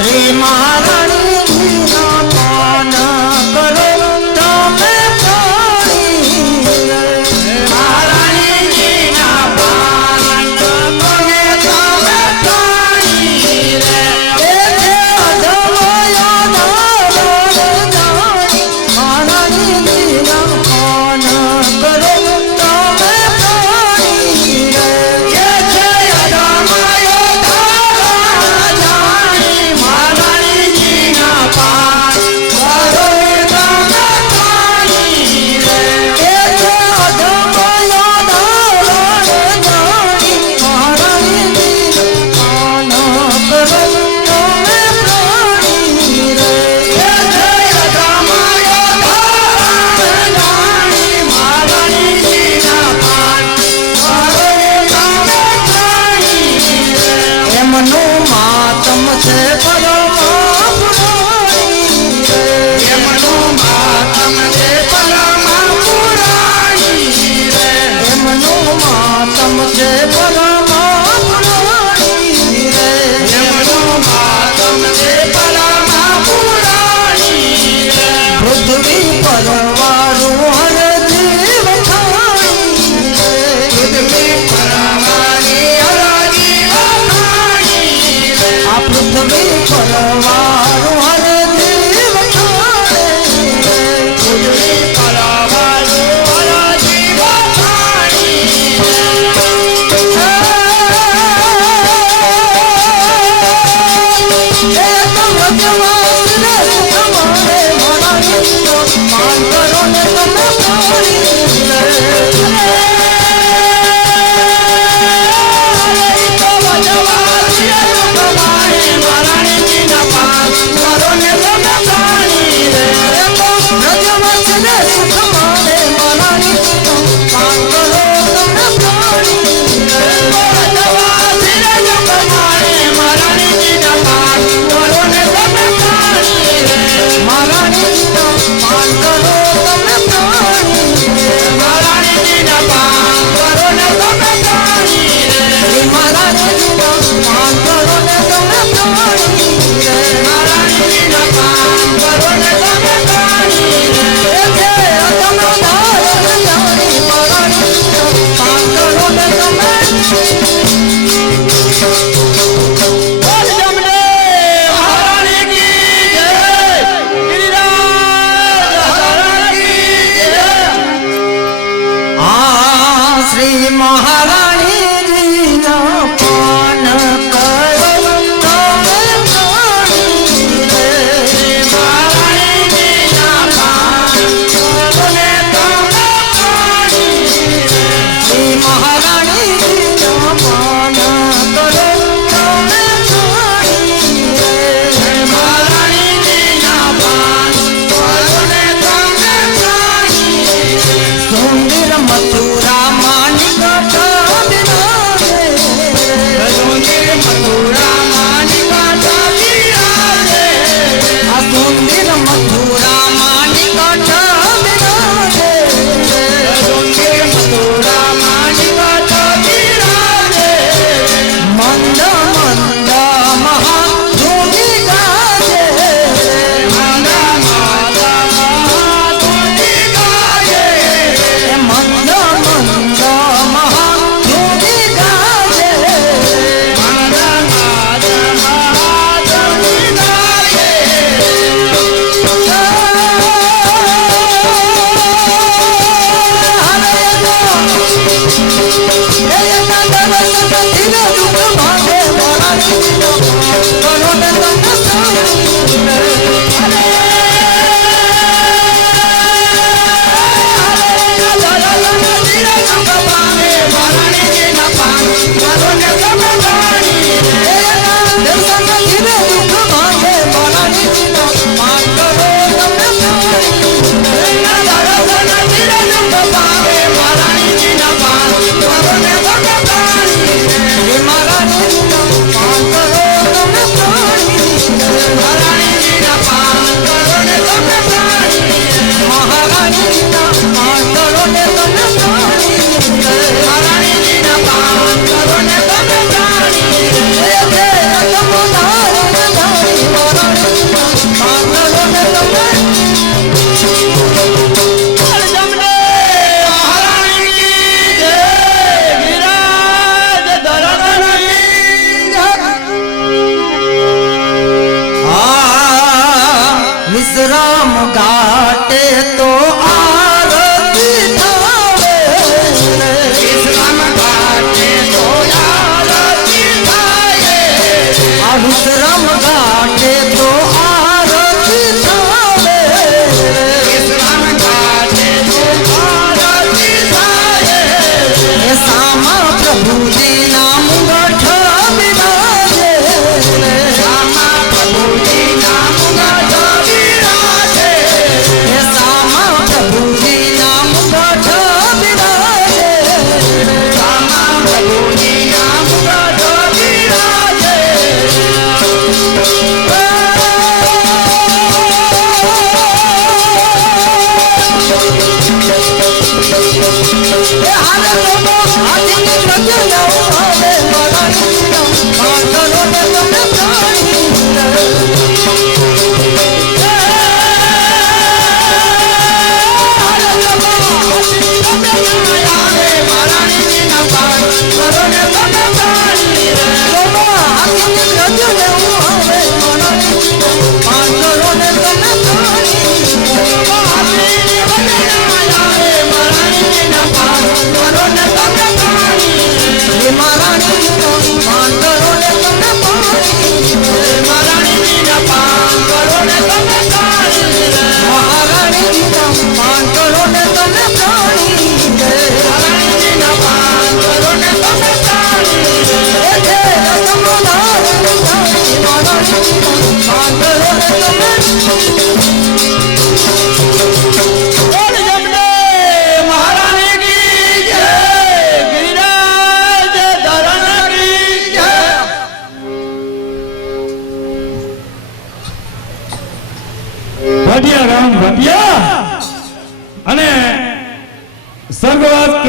મહારાણીજીના પાન કરો ને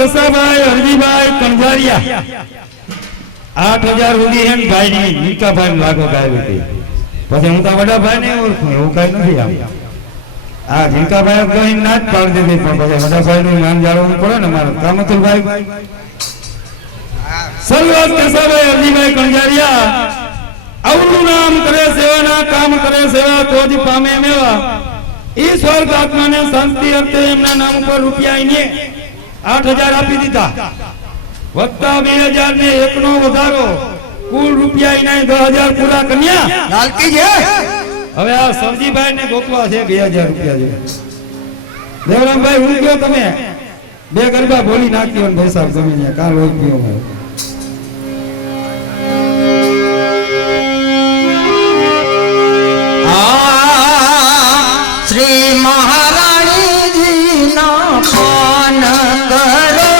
કેસાભાઈ હરજીભાઈ કંજારિયા 8000 રૂપિયા એમ ભાઈની નીકાભાઈ લાગો ગાવી હતી પછી હું તો વડા ભાઈ ને ઓળખું એવું કઈ નથી આમ આ નીકાભાઈ કઈ ના જ પાડી દીધી પણ પછી વડા ભાઈ નું નામ જાળવવું પડે ને મારા કામતુલભાઈ સર્વત કેસાભાઈ હરજીભાઈ કંજારિયા આવડું નામ કરે સેવાના કામ કરે સેવા તો જ પામે મેવા ઈ સ્વર્ગ આત્માને શાંતિ અર્થે એમના નામ ઉપર રૂપિયા ને 8000 આપી દીધા વત્તા 2000 ને એકનો વધારો કુલ રૂપિયા ઇનાય 10000 પૂરા કન્યા લાલકી છે હવે આ સરજીભાઈ ને ગોતવા છે 2000 રૂપિયા છે દેવરામભાઈ હું ગયો તમે બે ગરબા બોલી નાખ્યો ને ભાઈ સાહેબ તમે કાલ હોય ગયો श्री महारानी जी ना पान करो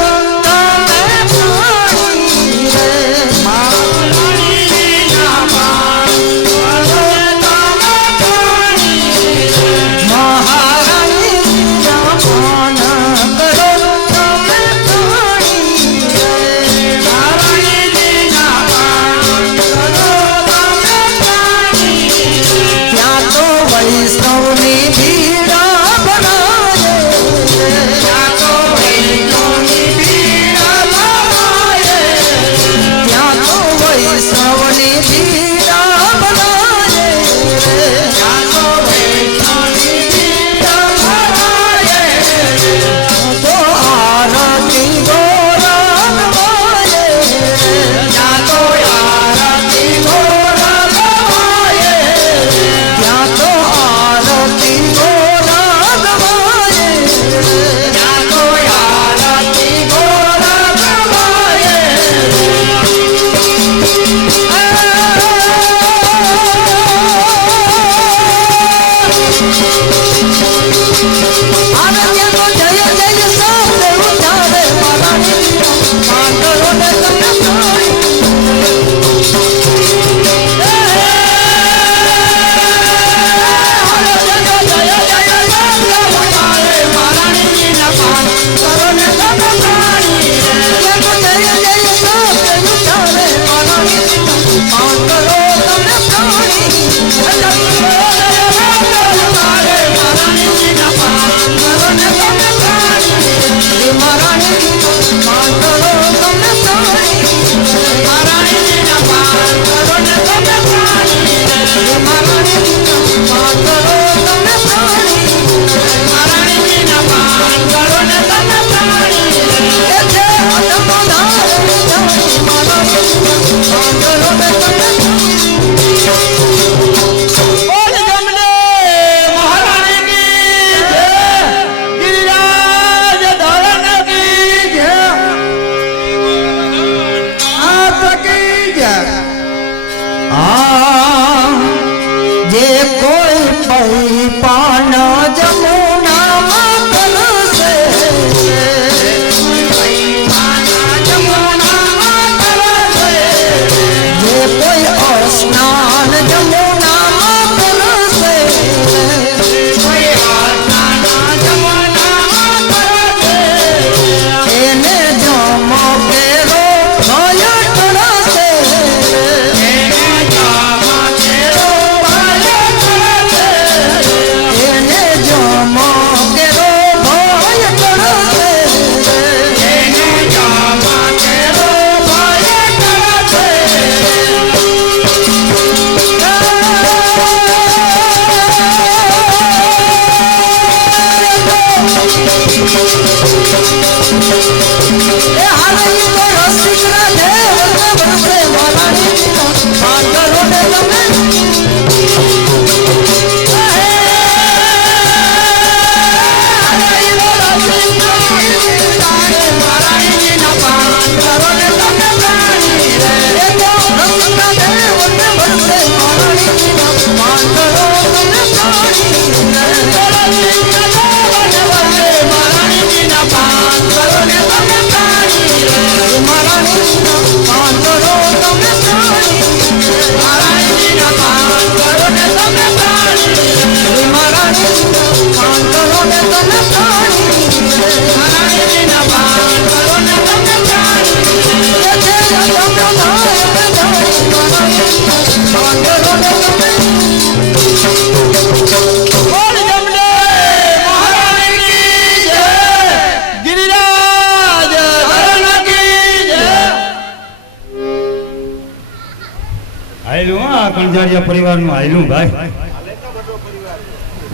હાયલું આ કણજારિયા પરિવારનું હાયલું ભાઈ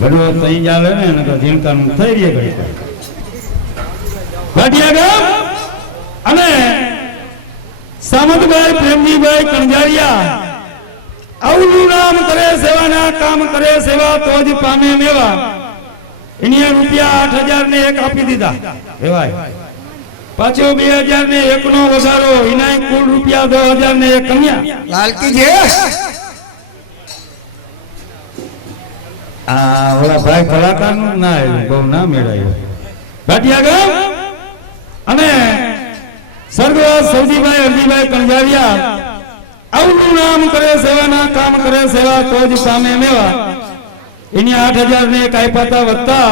ગઢો તઈ ચાલે ને નકર જીણકાનું થઈ રહે ગઈ ભાટિયા ગામ અને સામંતભાઈ પ્રેમજીભાઈ કણજારિયા આવલું નામ કરે સેવાના કામ કરે સેવા તો જ પામે મેવા એની રૂપિયા 8,000 ને એક આપી દીધા એવાય પાછો 2,000 ને એક નો વધારો એના કુલ રૂપિયા 10,000 ને એક કન્યા લાલકી જે આ ઓલા ભાઈ કલાકાર નું ના આવ્યું બહુ ના મેળાયું ભાટિયા ગામ અને સ્વર્ગવાસ સૌજીભાઈ હરજીભાઈ કણજારિયા આવલું નામ કરે સેવાના કામ કરે સેવા તો જ સામે મેવા એની 8,000 ને એક આપ્યા વધતા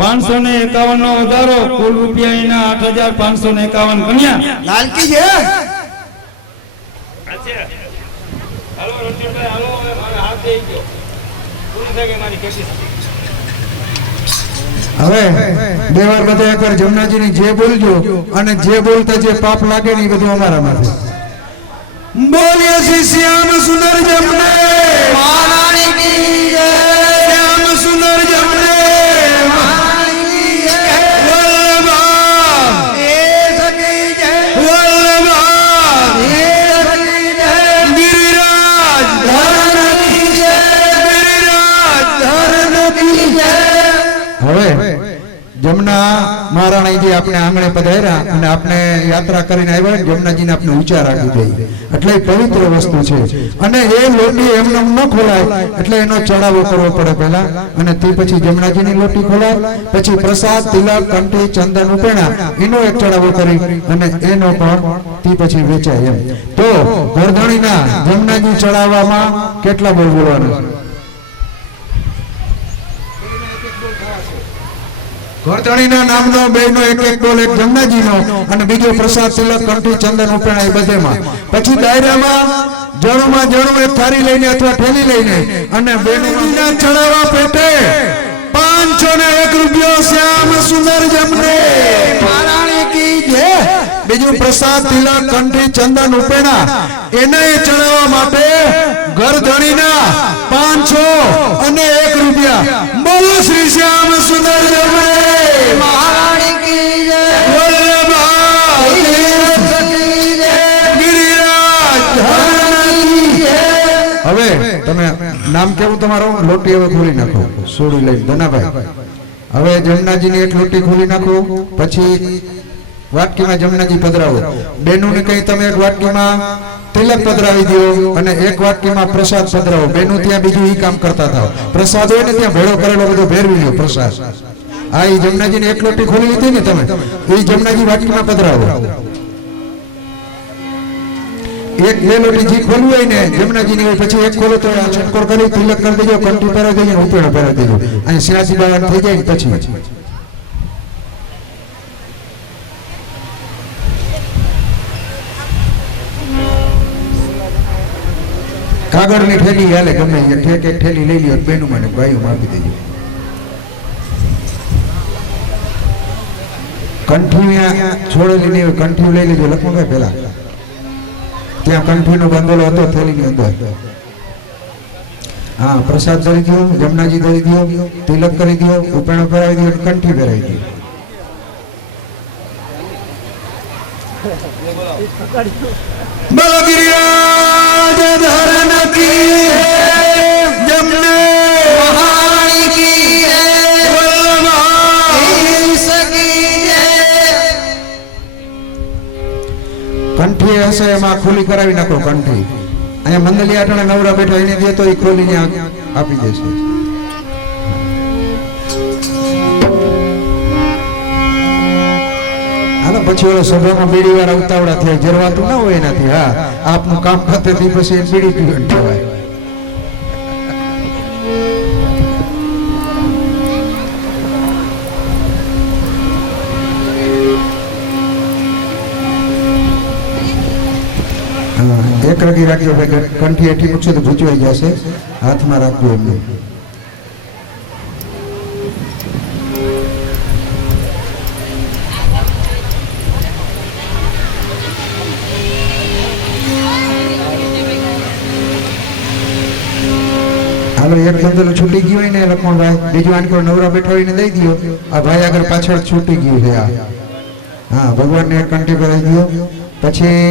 551 નો વધારો કુલ રૂપિયા એના 8,551 કન્યા લાલકી જે હાલો રણજીતભાઈ હાલો હવે મારા હાથ દઈ ગયો પૂરી થઈ ગઈ મારી કેસી હવે બે વાર બધા એકવાર જમનાજીની જે બોલજો અને જે બોલતા જે પાપ લાગે ને એ બધું અમારામાંથી બોલીએ શ્રી શ્યામ સુંદર જમને મહારાણી કી જય શ્યામ સુંદર જમને મહારાણી કી જય વલ્લભા એ સખી જય વલ્લભા એ સખી જય ગિરિરાજ ધરણ કી જય ગિરિરાજ ધરણ કી જય હવે જમના મહારાણીજી આપણે આંગણે પધાર્યા અને આપણે યાત્રા કરીને આવ્યા જમનાજીને આપણે ઊંચા રાખી દઈએ એટલે એ પવિત્ર વસ્તુ છે અને એ લોટી એમને ન ખોલાય એટલે એનો ચડાવો કરવો પડે પહેલા અને તે પછી જમનાજીની લોટી ખોલાય પછી પ્રસાદ તિલક કંઠી ચંદન ઉપેણા એનો એક ચડાવો કરી અને એનો પણ તે પછી વેચાય એમ તો ગરધણીના જમનાજી ચડાવવામાં કેટલા બોલ બોલવાના ગરધણીના નામનો બેનો એક એક ડોલ એક જમનાજીનો અને બીજો પ્રસાદ તિલક કંઠી ચંદન ઉપેણા એ બધેમાં પછી દાયરામાં જણુમાં જણું એક થાળી લઈને અથવા ઠેલી લઈને અને બેનોના ચડાવવા પેટે 501 રૂપિયો શ્યામ સુંદર જમને મહારાણી કી જય બીજું પ્રસાદ તિલક કંઠી ચંદન ઉપેણા એને ચડાવવા માટે ગરધણીના 501 રૂપિયા બોલો શ્રી શ્યામ સુંદર જમને મહારાણી કી જય વલ્લભા એ સખી જય ગિરિરાજ ધરણ કી જય હવે તમે નામ કેવું તમારું લોટી હવે ખોલી નાખો સોડી લઈને ધનાભાઈ હવે જમનાજીની એક લોટી ખોલી નાખો પછી વાટકીમાં જમનાજી પધરાવો બેનુને કઈ તમે એક વાટકીમાં તિલક પધરાવી દો અને એક વાટકીમાં પ્રસાદ પધરાવો બેનું ત્યાં બીજું ઈ કામ કરતા થાવ પ્રસાદ હોય ને ત્યાં ભેળો કરેલો બધો ભેરવી લ્યો પ્રસાદ આ ઈ જમનાજીની એક લોટી ખોલી લીધી ને તમે એ જમનાજી વાટકીમાં પધરાવો એક બે લોટી જી ખોલવું હોય ને જમનાજીની હોય પછી એક ખોલો તો આ છટકોર કરી તિલક કરી દેજો કંઠી પહેરાવી દેજો ઉપેણો પહેરાવી દેજો અહીં સિયાસી બાવન થઈ જાય ને પછી કાગળની ઠેલી હાલે ગમે એ ઠેક એક ઠેલી લઈ લ્યો બેનું મને ભાઈઓ આપી દેજો કંઠી છોડેલી નહીં હોય કંઠી લઈ લેજો લખમણભાઈ પેલા ત્યાં કંઠીનો બંધેલો હતો થેલીની અંદર હા પ્રસાદ ધરી દો જમનાજી ધરી દો તિલક કરી દો ઉપેણો પહેરાવી દો કંઠી પહેરાવી દો બોલો ગિરિરાજ ધરણ કી જમને મહારાણી કી જય વલ્લભા એ સખી જય કંઠી હશે એમાં ખોલી કરાવી નાખો કંઠી અહીંયા મંદલિયા અટાણે નવરા બેઠા એને દે તો એ ખોલીને આપી દેશે હાલો પછી ઓલો સભામાં બીડી વાળા ઉતાવળા થયા જરવાતું ના હોય એનાથી હા આપનું કામ પતેથી પછી બીડી પીવાનું કહેવાય એક રગી રાખજો ભાઈ કંઠી એઠી મૂકશો તો ભૂચવાઈ જશે હાથમાં રાખજો એમને હાલો એક બંદલો છૂટી ગયું હોય ને લખમણભાઈ, બીજું આનકો નવરા બેઠા હોય ને દઈ દો. આ ભાઈ આગળ પાછળ છૂટી ગયું છે આ. હા, ભગવાનને એક કંઠી ભરાઈ દો. પછી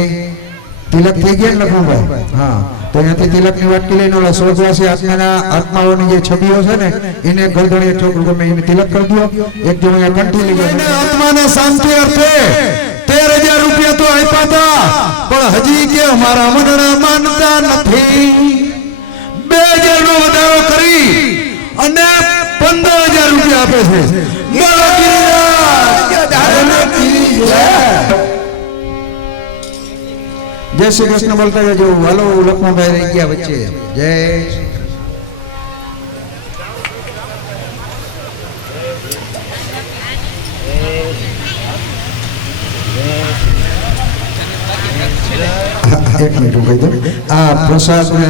તિલક થઈ ગયા ને લખમણભાઈ? હા, તો અહીંયાથી તિલકની વાટકી લઈને ઓલા સ્વર્ગવાસી આત્માઓની જે છબીઓ છે ને એને ગરદણી છોકરું ગમે એને તિલક કરી દો. એક જો અહીંયા કંઠી લઈ ગયા. આત્માને શાંતિ અર્થે 13,000 રૂપિયા તો આપ્યા હતા, પણ હજી કે અમારા મનના માનતા નથી. 2,000 નો વધારો કરી અને 15,000 રૂપિયા આપે છે. બોલો ગિરિરાજ! જય શ્રી કૃષ્ણ બોલતા જજો. હાલો લક્ષ્મણભાઈ રહી ગયા વચ્ચે. જય એક મિનિટ કહી દઉં. આ પ્રસાદ ને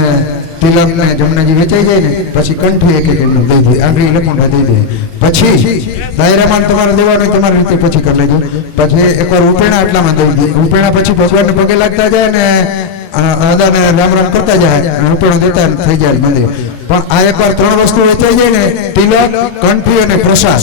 તિલક ને જમનાજી વેચાઈ જાય ને પછી કંઠી એક એક એમનું દઈ દે, આંગળી લખમણભાઈ દઈ દે. પછી દાયરામાં તમારે દેવાનું તમારી રીતે પછી કરી લેજો. પછી એકવાર ઉપેણા આટલામાં દઈ દે. ઉપેણા પછી ભગવાનને પગે લાગતા જાય ને આદાને રામ રામ કરતા જાય અને ઉપેણો દેતા થઈ જાય મંદિર. પણ આ એકવાર 3 વસ્તુ વેચાઈ જાય ને, તિલક, કંઠી અને પ્રસાદ,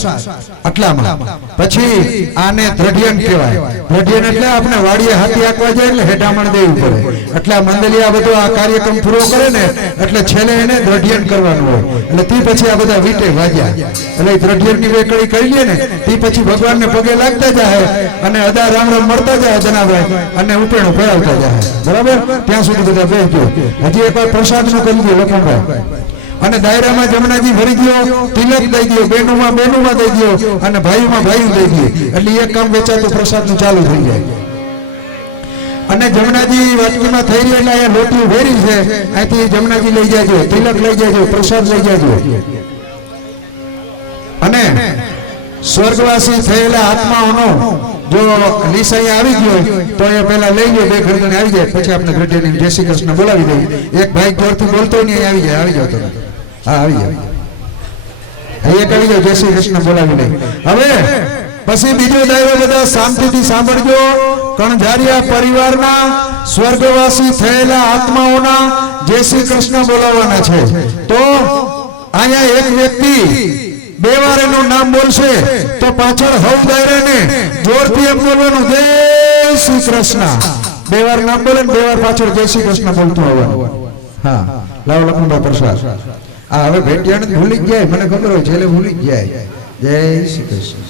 આટલામાં પછી આને દ્રઢ્યન કહેવાય. દ્રઢ્યન એટલે આપણે વાડીએ હાથી આંકવા જાય એટલે હેઠામણ દેવું પડે. એટલે આ મંદલિયા બધો આ કાર્યક્રમ પૂરો કરે ને એટલે છેલ્લે એને દ્રઢ્યન કરવાનું હોય. એટલે તે પછી આ બધા વીટે વાગ્યા એટલે દ્રઢ્યનની વેકળી કરી લે ને તે પછી ભગવાનને પગે લાગતા જાય અને અદા રામ રામ મળતા જાય જનાભાઈ અને ઉપેણું ફેરવતા જાય. બરાબર? ત્યાં સુધી બધા બેસજો. હજી એકવાર પ્રસાદનું કરી દો લખમણભાઈ. અને દાયરામાં જમનાજી ભરી દો, તિલક દઈ દો, બેનુમાં દઈ દો અને ભાઈઓમાં ભાઈઓ દઈ દો. એટલે એક કામ વેચાતું પ્રસાદનું ચાલુ થઈ જાય. અને જમનાજી વાટકીમાં થઈ રહ્યું એટલે અહીંયા લોટી વેરી છે, અહીંથી જમનાજી લઈ જાજો, તિલક લઈ જાજો, પ્રસાદ લઈ જાજો. અને સ્વર્ગવાસી થયેલા આત્માઓનો જો લીસ અહીંયા આવી ગયો તો અહીંયા પહેલા લઈ લો, 2 ઘરગણે આવી જાય. પછી આપણે ઘટેની જય શ્રી કૃષ્ણ બોલાવી દઈએ. એક ભાઈ જોરથી બોલતો નહીં આવી જાય. આવી જાવ તમે. હા, આવી જાવ. એક આવી જાવ, જય શ્રી કૃષ્ણ બોલાવી લઈ. હવે પછી બીજો દાયરો બધા શાંતિથી સાંભળજો. કણઝારિયા પરિવારના સ્વર્ગવાસી થયેલા આત્માઓના જય શ્રી કૃષ્ણ બોલાવવાના છે. તો અહીંયા એક વ્યક્તિ 2 વાર એનું નામ બોલશે તો પાછળ હવ દાયરાને જોરથી એમ બોલવાનું જય શ્રી કૃષ્ણ. 2 વાર નામ બોલે ને 2 વાર પાછળ જય શ્રી કૃષ્ણ બોલતું આવવાનું. હા, લાવો લખમણભાઈ પ્રસાદ. આ હવે ભેટિયાને ભૂલી જ જાય, મને ખબર હોય છેલ્લે ભૂલી જ જાય. જય શ્રી કૃષ્ણ.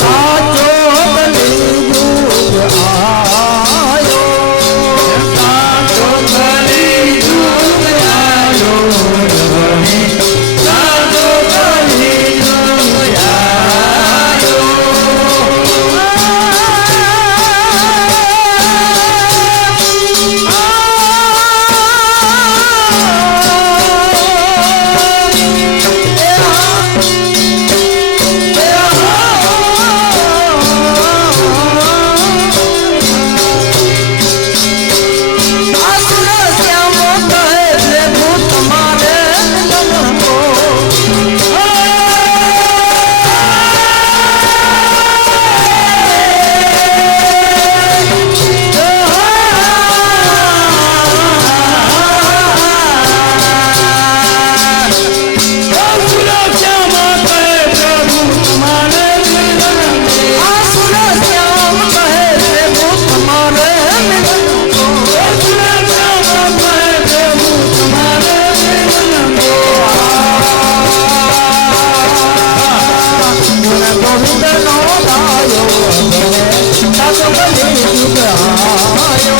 સાચો કલિયુગ આયો સાચો કલિયુગ આયો સાચો કલિયુગ આસુર શ્યામ કહે પ્રભુ તમારે મિલન કો આસુર શ્યામ કહે પ્રભુ તમારે મિલન કો ગોવિંદ નો ગાયો સાચો કલિયુગ આયો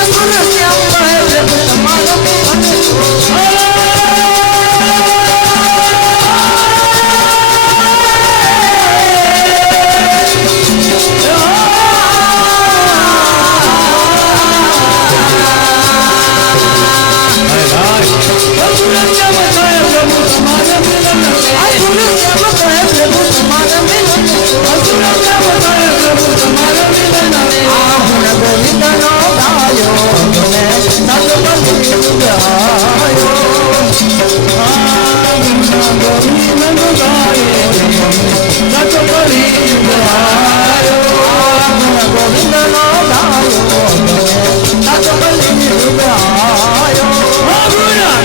આસુર શ્યામ કહે પ્રભુ તમારે મિલન કો આસુર શ્યામ કહે પ્રભુ તમારે મિલન કો ગુણ ગોવિંદ નો ગાયો સાચો કલિયુગ આયો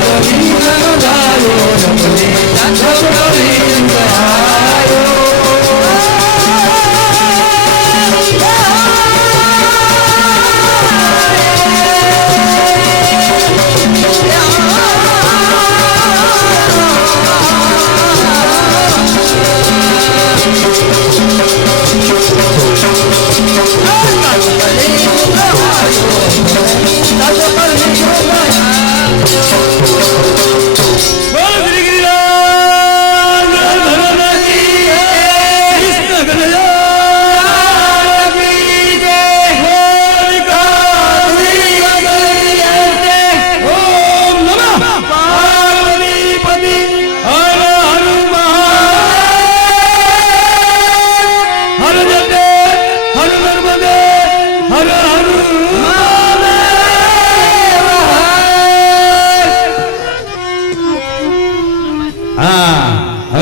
ગોવિંદ નો ગાયો સાચો કલિયુગ આયો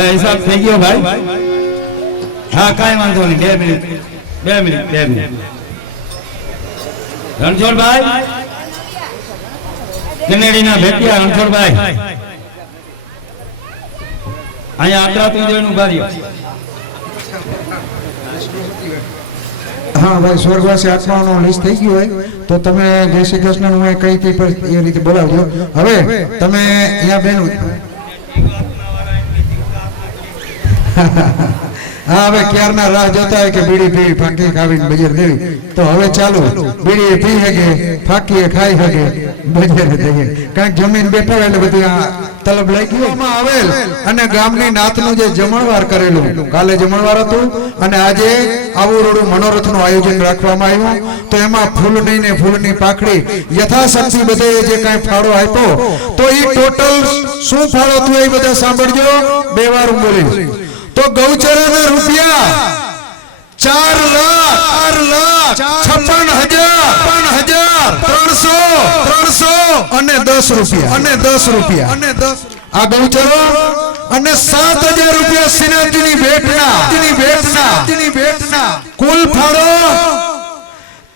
હિસાબ થઈ ગયો ભાઈ હા કાંઈ વાંધો નહીં 2 મિનિટ રણછોડભાઈ કનેડીના ભેટિયા રણછોડભાઈ અહીંયા આટલા તું ઉભા રહ્યો હા ભાઈ સ્વર્ગવાસી આત્માનો લિસ્ટ થઈ ગયું હોય તો તમે જય શ્રી કૃષ્ણ હું કઈ થી પર એ રીતે બોલાવજો હવે તમે અહીંયા બેન હા હવે ક્યારના રાહ જોતા હોય કે બીડી પી ફાંકી ખાવીને બજેર દેવી તો હવે ચાલુ બીડી પી હગે ફાંકીએ ખાઈ હગે બજેર દેવી કારણ જમીન બેઠા હોય એટલે બધી આ તલબ લાગી ગયો આવેલ અને ગામની નાતનું જે જમણવાર કરેલું કાલે જમણવાર હતું અને આજે આવું રોડું મનોરથનું આયોજન રાખવામાં આવ્યું તો એમાં ફૂલની ને ફૂલની પાખડી યથાશક્તિ બધે જે કાંઈ ફાળો આપ્યો તો એ ટોટલ શું ફાળો થયો એ બધા સાંભળજો 2 વાર હું બોલીશ તો ગૌચરના રૂપિયા 4,56,300 અને 10 રૂપિયા આ ગૌચરો અને 7,000 રૂપિયા શ્રીનાથજીની ભેટના કુલ ફાળો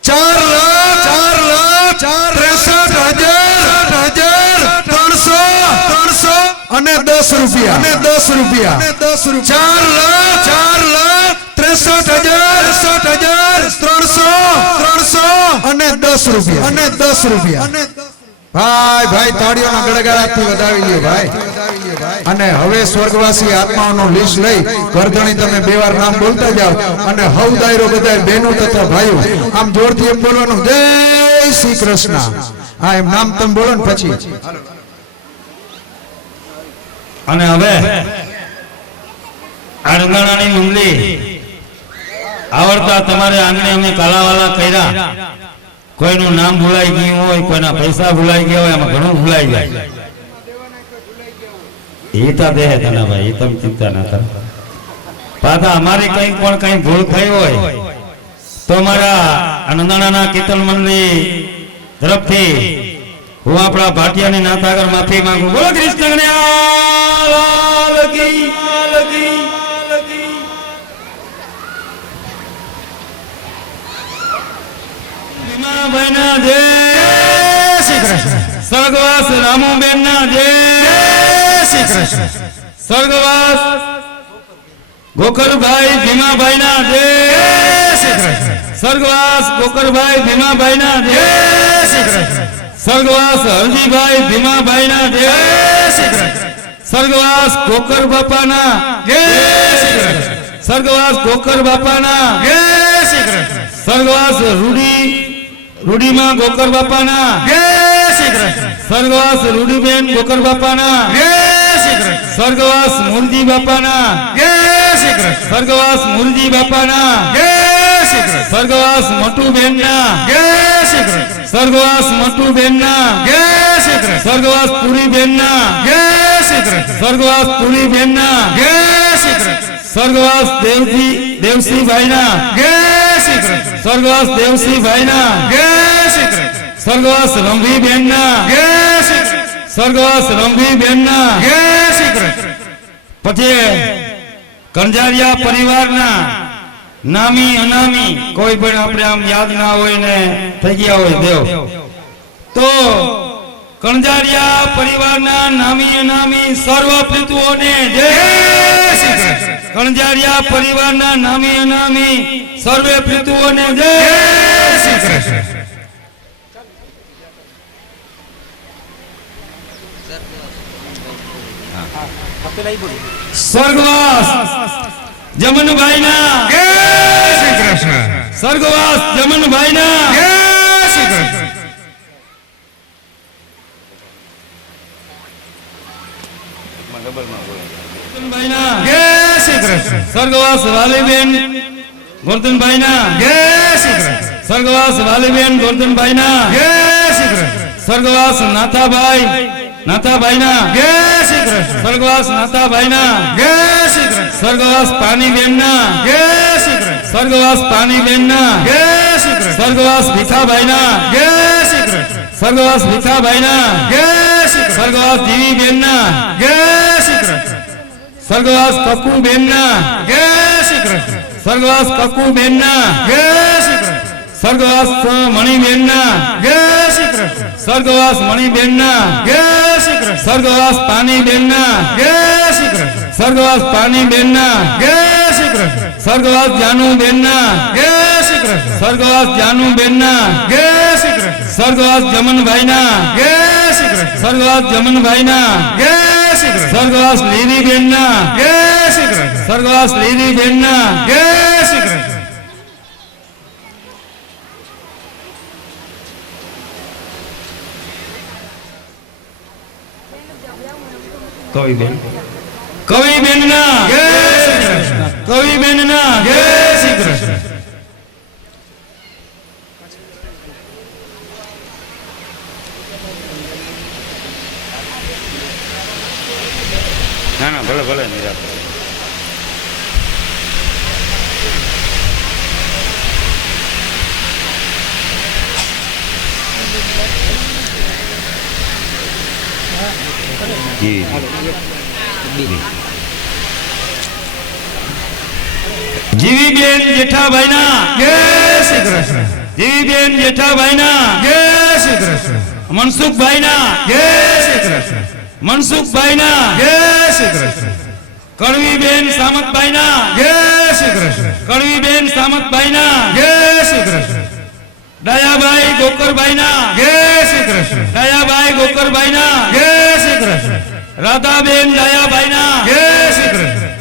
4,63,300 અને 10 રૂપિયા 4,63,300 અને 10 રૂપિયા ભાઈ તાળીઓના ગડગડાટથી વધાવી લ્યો ભાઈ. અને હવે સ્વર્ગવાસી આત્માઓનો લિસ્ટ લઈ કરધણી તમે 2 વાર નામ બોલતા જાઓ અને હવ દાયરો બધા બહેનો તથા ભાઈઓ આમ જોરથી એમ બોલવાનું જય શ્રી કૃષ્ણ. હા એમ નામ તમે બોલો ને પછી. અને હવે આણંદાણાની મંડળી આવડતા તમારે આંગણે અમે કાલાવાલા કર્યા. કોઈનું નામ ભૂલાઈ ગયું હોય, કોઈના પૈસા ભૂલાઈ ગયા હોય, એમાં ઘણું ભૂલાઈ જાય. હિતા દેહ તને ભાઈ, એ તમે ચિંતા ના કરો. પાછા અમારી કઈ પણ કઈ ભૂલ થઈ હોય તો અમારા આનંદાણાના કીર્તન મંડળી તરફથી હું આપણા ભાટિયાની નાથ આગળ માફી માંગુ. બોલો કૃષ્ણ કનૈયા કી ભીમાભાઈના જય શ્રી કૃષ્ણ. સ્વર્ગવાસ રામુબેનના જય શ્રી કૃષ્ણ. સ્વર્ગવાસ ગોકળભાઈ ભીમાભાઈના જય શ્રી કૃષ્ણ. સ્વર્ગવાસ ગોકળભાઈ ભીમાભાઈના જય શ્રી કૃષ્ણ. સ્વર્ગવાસ હરજીભાઈ ભીમાભાઈના જય શ્રી કૃષ્ણ. સ્વર્ગવાસ ગોકળ બાપાના જય શ્રી કૃષ્ણ. સ્વર્ગવાસ ગોકળ બાપાના જય શ્રી કૃષ્ણ. સ્વર્ગવાસ રૂડીમાં ગોકળ બાપાના જય શ્રી કૃષ્ણ. સ્વર્ગવાસ રૂડીબેન ગોકળ બાપાના જય શ્રી કૃષ્ણ. સ્વર્ગવાસ મુરજી બાપાના જય શ્રી કૃષ્ણ. સ્વર્ગવાસ મુરજી બાપાના જય શ્રી કૃષ્ણ. સ્વર્ગવાસ મટુબેનના જય શ્રી કૃષ્ણ. સ્વર્ગવાસ મટુબેનના જય શ્રી કૃષ્ણ. સ્વર્ગવાસ પુરીબેનના જય શ્રી કૃષ્ણ. સ્વર્ગવાસ પુરીબેનના જય શ્રી કૃષ્ણ. સ્વર્ગવાસ દેવસીભાઈના જય શ્રી કૃષ્ણ. સ્વર્ગવાસ દેવસીભાઈના જય શ્રી કૃષ્ણ. સ્વર્ગવાસ રંભીબેનના જય શ્રી કૃષ્ણ. સ્વર્ગવાસ રંભીબેનના જય શ્રી કૃષ્ણ. પછી કંજારિયા પરિવારના નામી અનામી કોઈ પણ આપણે આમ યાદ ના હોય ને થઈ ગયા હોય દેવ તો કંજારિયા પરિવારના નામી અનામી સર્વ પિતૃઓને જય શ્રી કૃષ્ણ. કંજારિયા પરિવારના નામી અનામી સર્વે પિતૃઓને જય શ્રી કૃષ્ણ. સ્વર્ગવાસ જમનભાઈના જય શ્રી કૃષ્ણ. સ્વર્ગવાસ જમનભાઈના જય શ્રી કૃષ્ણ. જય શ્રી કૃષ્ણ. સ્વર્ગવાસ વાલીબેન ગોરધનભાઈના જય શ્રી કૃષ્ણ. સ્વર્ગવાસ વાલીબેન ગોરધનભાઈના જય શ્રી કૃષ્ણ. સ્વર્ગવાસ નાથાભાઈના જય શ્રી કૃષ્ણ. સ્વર્ગવાસ નાથાભાઈના જય શ્રી કૃષ્ણ. સ્વર્ગવાસ પાનીબેનના જય શ્રી કૃષ્ણ. સ્વર્ગવાસ પાનીબેનના જય શ્રી કૃષ્ણ. સ્વર્ગવાસ ભીખાભાઈના જય શ્રી કૃષ્ણ. સ્વર્ગવાસ ભીખાભાઈના જય શ્રી કૃષ્ણ. સ્વર્ગવાસ જીવીબેનના જય શ્રી કૃષ્ણ. સ્વર્ગવાસ કકુબેનના જય શ્રી કૃષ્ણ. સ્વર્ગવાસ કકુબેનના જય શ્રી કૃષ્ણ. સ્વર્ગવાસ મણિબેનના જય શ્રી કૃષ્ણ. સ્વર્ગવાસ મણિબેનના જય શ્રી કૃષ્ણ. સ્વર્ગવાસ પાનીબેનના જય શ્રી કૃષ્ણ. સ્વર્ગવાસ પાનીબેનના જય શ્રી કૃષ્ણ. સ્વર્ગવાસ જાનુબેનના જય શ્રી કૃષ્ણ. સ્વર્ગવાસ જાનુબેનના જય શ્રી કૃષ્ણ. સ્વર્ગવાસ જમનભાઈના જય શ્રી કૃષ્ણ. સ્વર્ગવાસ જમનભાઈના જય શ્રી કૃષ્ણ. સ્વર્ગવાસ લીલીબેનના જય શ્રી કૃષ્ણ. સ્વર્ગવાસ લીલીબેનના જય શ્રી કૃષ્ણ. કવિબેનના જય શ્રી કૃષ્ણ. કવિબેનના જય શ્રી કૃષ્ણ. ના ના ભલે ભલે નિરાશ. જી જીવીબેન જેઠાભાઈના જય શ્રી કૃષ્ણ જીવીબેન જેઠાભાઈના જય શ્રી કૃષ્ણ મનસુખભાઈના જય શ્રી કૃષ્ણ મનસુખભાઈના જય શ્રી કૃષ્ણ કડવીબેન સામતભાઈના જય શ્રી કૃષ્ણ કડવીબેન સામતભાઈના જય શ્રી કૃષ્ણ દયાભાઈ ગોકરભાઈના જય શ્રી કૃષ્ણ દયાભાઈ ગોકરભાઈના જય શ્રી કૃષ્ણ રાધાબેન દયાભાઈના જય શ્રી કૃષ્ણ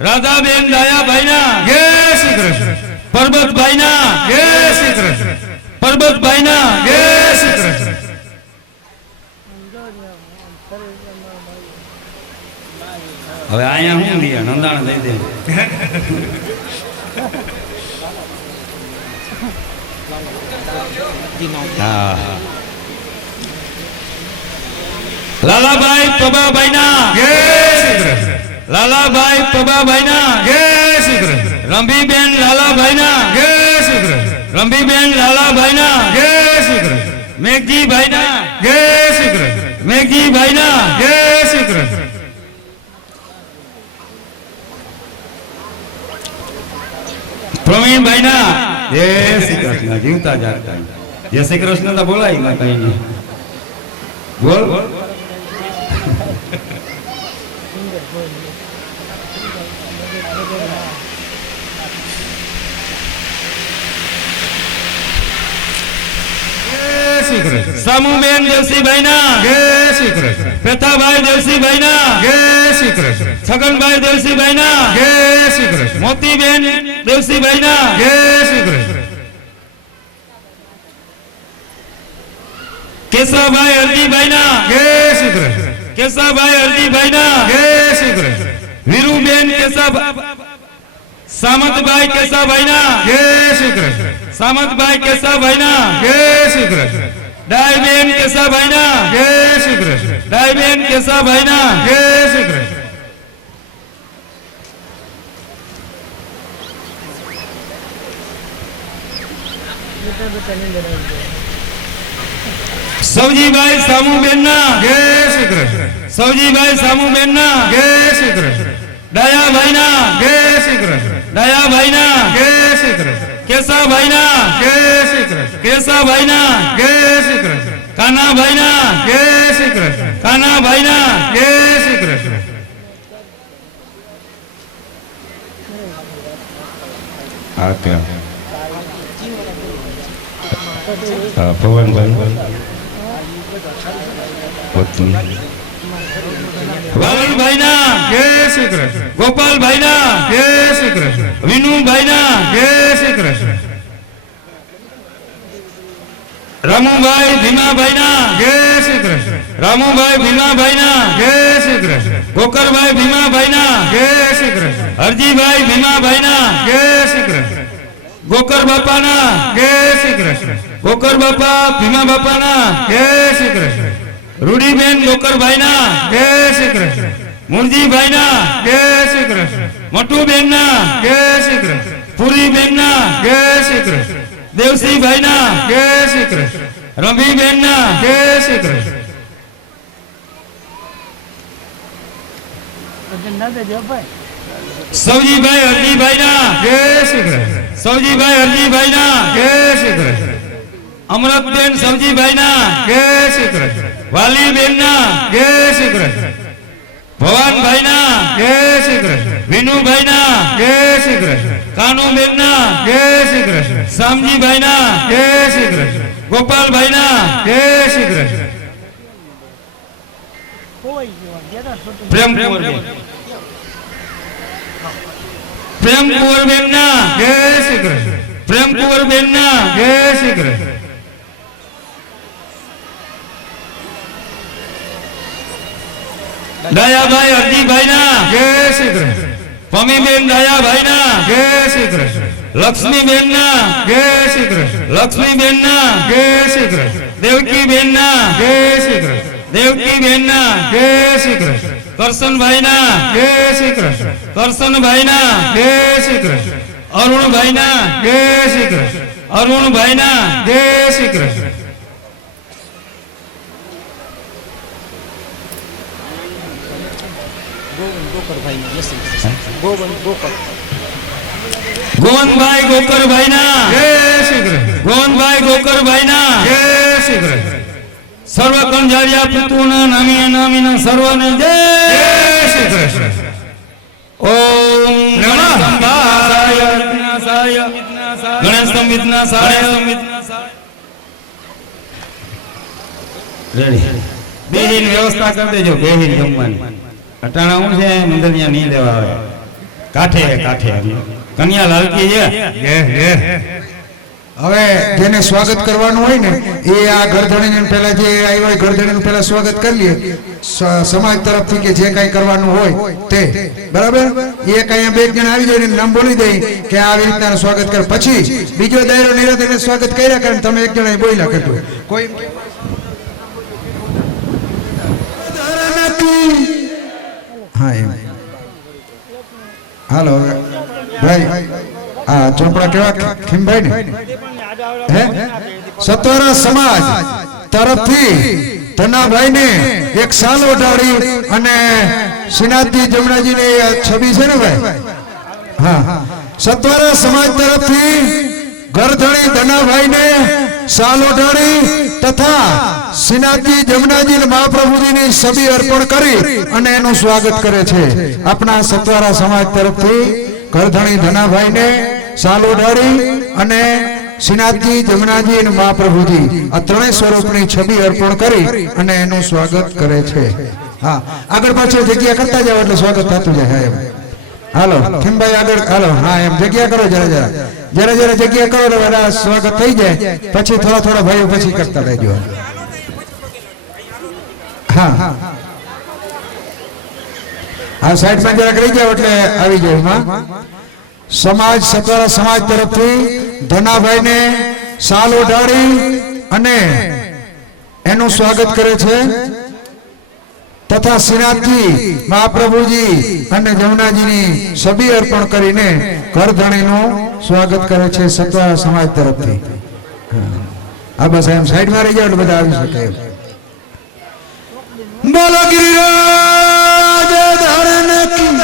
રાધાબેન દયાભાઈના જય શ્રી કૃષ્ણ પરબતભાઈના જય શ્રી કૃષ્ણ પરબતભાઈના જય શ્રી કૃષ્ણ હવે અહીંયા હું લઈએ નંદાણ દઈ દે લાલાભાઈ પ્રભાભાઈના જય શ્રી કૃષ્ણ લાલાભાઈ પ્રભાભાઈના જય શ્રી કૃષ્ણ રંભીબેન લાલાભાઈના જય શ્રી કૃષ્ણ રંભીબેન લાલાભાઈના જય શ્રી કૃષ્ણ મેઘજીભાઈના જય શ્રી કૃષ્ણ મેઘજીભાઈના જય શ્રી કૃષ્ણ પ્રવીણભાઈના જય શ્રી કૃષ્ણ જીવતા જાગતા જય શ્રી કૃષ્ણ તો બોલાય માં કઈ નહીં બોલ જય શ્રી કૃષ્ણ સામુબેન દેવસીભાઈના જય શ્રી કૃષ્ણ પ્રથાભાઈ દેવસીભાઈના જય શ્રી કૃષ્ણ છગનભાઈ દેવસીભાઈના જય શ્રી કૃષ્ણ મોતીબેન દેવસીભાઈના જય શ્રી કૃષ્ણ કેશવભાઈ હરજીભાઈના જય શ્રી કૃષ્ણ કેશવભાઈ હરજીભાઈના જય શ્રી કૃષ્ણ વીરુબેન કેશવ સામતભાઈ કેશવભાઈના જય શ્રી કૃષ્ણ સામતભાઈ કેશવભાઈના જય શ્રી કૃષ્ણ ડાયબેન કેશવભાઈના જય શ્રી કૃષ્ણ ડાયબેન કેશવભાઈના જય શ્રી કૃષ્ણ સવજીભાઈ સામુબેનના જય શ્રી કૃષ્ણ સવજીભાઈ સામુબેનના જય શ્રી કૃષ્ણ દયાભાઈના જય શ્રી કૃષ્ણ દયાભાઈના જય શ્રી કૃષ્ણ કેશવભાઈના જય શ્રી કૃષ્ણ કેશવભાઈના જય શ્રી કૃષ્ણ કાનાભાઈના જય શ્રી કૃષ્ણ કાનાભાઈના જય શ્રી કૃષ્ણ હા ત્યાં પવનભાઈ વાલભાઈના જય શ્રી કૃષ્ણ ગોપાલભાઈના જય શ્રી કૃષ્ણ વિનુભાઈના જય શ્રી કૃષ્ણ રામુભાઈ ભીમાભાઈના જય શ્રી કૃષ્ણ રામુભાઈ ભીમાભાઈના જય શ્રી કૃષ્ણ ગોકરભાઈ ભીમાભાઈના જય શ્રી કૃષ્ણ હરજીભાઈ ભીમાભાઈના જય શ્રી કૃષ્ણ ગોકર બાપાના જય શ્રી કૃષ્ણ ગોકર બાપા ભીમા બાપાના જય શ્રી કૃષ્ણ રૂડીબેન ગોકરભાઈના જય શ્રી કૃષ્ણ મુરજીભાઈના જય શ્રી કૃષ્ણ મટુબેનના જય શ્રી કૃષ્ણ પુરીબેનના જય શ્રી કૃષ્ણ દેવસીભાઈના જય શ્રી કૃષ્ણ રવિબેનના જય શ્રી કૃષ્ણ સવજીભાઈ હરજીભાઈના જય શ્રી કૃષ્ણ સવજીભાઈ હરજીભાઈના જય શ્રી કૃષ્ણ અમરતબેન સવજીભાઈના જય શ્રી કૃષ્ણ વાલીબેનના જય શ્રી કૃષ્ણ ભવાનભાઈના જય શ્રી કૃષ્ણ વિનુભાઈના જય શ્રી કૃષ્ણ કાનુબેનના જય શ્રી કૃષ્ણ શામજીભાઈના જય શ્રી કૃષ્ણ ગોપાલભાઈના જય શ્રી કૃષ્ણ પ્રેમકુંવરબેન પ્રેમકુંવરબેનના જય શ્રી કૃષ્ણ પ્રેમકુંવરબેનના જય શ્રી કૃષ્ણ દયાભાઈ હરજીભાઈના જય શ્રી કૃષ્ણ પમીબેન દયાભાઈના જય શ્રી કૃષ્ણ લક્ષ્મીબેનના જય શ્રી કૃષ્ણ લક્ષ્મીબેનના જય શ્રી કૃષ્ણ દેવકીબેનના જય શ્રી કૃષ્ણ દેવકીબેનના જય શ્રી કૃષ્ણ કરશનભાઈના જય શ્રી કૃષ્ણ કરશનભાઈના જય શ્રી કૃષ્ણ અરુણભાઈના જય શ્રી કૃષ્ણ અરુણભાઈના જય શ્રી કૃષ્ણ ગોવનભાઈ ગોકરભાઈના જય શ્રી કૃષ્ણ ગોવનભાઈ ગોકરભાઈના જય શ્રી કૃષ્ણ સર્વ કંજારિયા પિતૃના નામી અનામીના સર્વને જય જય શ્રી કૃષ્ણ ઓમ નમઃ ગણેશાય વિઘ્નાશાય ગણેશ વિઘ્નાશાય રેડી બેહીન વ્યવસ્થા કરી દેજો બેહીન જમવાની અટાણા હું છે મંદિર નહીં લેવા આવે કાઠે કન્યા લાલકી છે જય જય હવે જેને સ્વાગત કરવાનું હોય ને એ આ ગરધણીને પહેલા જે આવ્યો હોય ગરધણીનું પહેલા સ્વાગત કરી લે સમાજ તરફથી કે જે કાંઈ કરવાનું હોય તે બરાબર એ કાંઈ બે જણ આવી જાય નામ બોલી દે કે આવી રીતના સ્વાગત કર પછી બીજો દાયરો નિરાત એને સ્વાગત કર્યા કરે તમે એક જણા બોલ્યા કરજો કોઈ હા એમ હાલો ભાઈ આ ચોપડા કેવા ખીમભાઈ ને હે સત્વરા સમાજ તરફથી ધનાભાઈ ને એક સાલ ઓઢાડી અને શ્રીનાથજી જમનાજી ની છબી છે ને ભાઈ હા સત્વરા સમાજ તરફથી ગરધણી ધનાભાઈ ને સાલ ઓઢાડી તથા શ્રીનાથજી જમનાજી અને મહાપ્રભુજી ની છબી અર્પણ કરી અને એનું સ્વાગત કરે છે આપણા સત્વરા સમાજ તરફથી ગરધણી ધનાભાઈ ને સાલ ઓઢાડી અને શ્રીનાથજી જમનાજી અને મહાપ્રભુજી આ ત્રણેય સ્વરૂપની છબી અર્પણ કરી અને એનું સ્વાગત કરે છે હા આગળ પાછળ જગ્યા કરતા જાવ એટલે સ્વાગત થતું જાય એમ હાલો ખીમભાઈ આગળ હાલો હા એમ જગ્યા કરો જરા જગ્યા કરો એટલે સ્વાગત થઈ જાય પછી થોડા ભાઈઓ પછી કરતા રહેજો હા આ સાઈડમાં જરાક રહી જાવ એટલે આવી જાય એમાં સમાજ સત્વરા સમાજ તરફથી ધનાભાઈ ને સાલ ઓઢાડી અને એનું સ્વાગત કરે છે તથા શ્રીનાથજી મહાપ્રભુજી અને જમનાજીની છબી અર્પણ કરીને ગરધણીનું સ્વાગત કરે છે સત્વરા સમાજ તરફથી આ બસ એમ સાઈડમાં રહી જાવ એટલે બધા આવી શકે એમ બોલો ગિરિરાજ ધરણ કી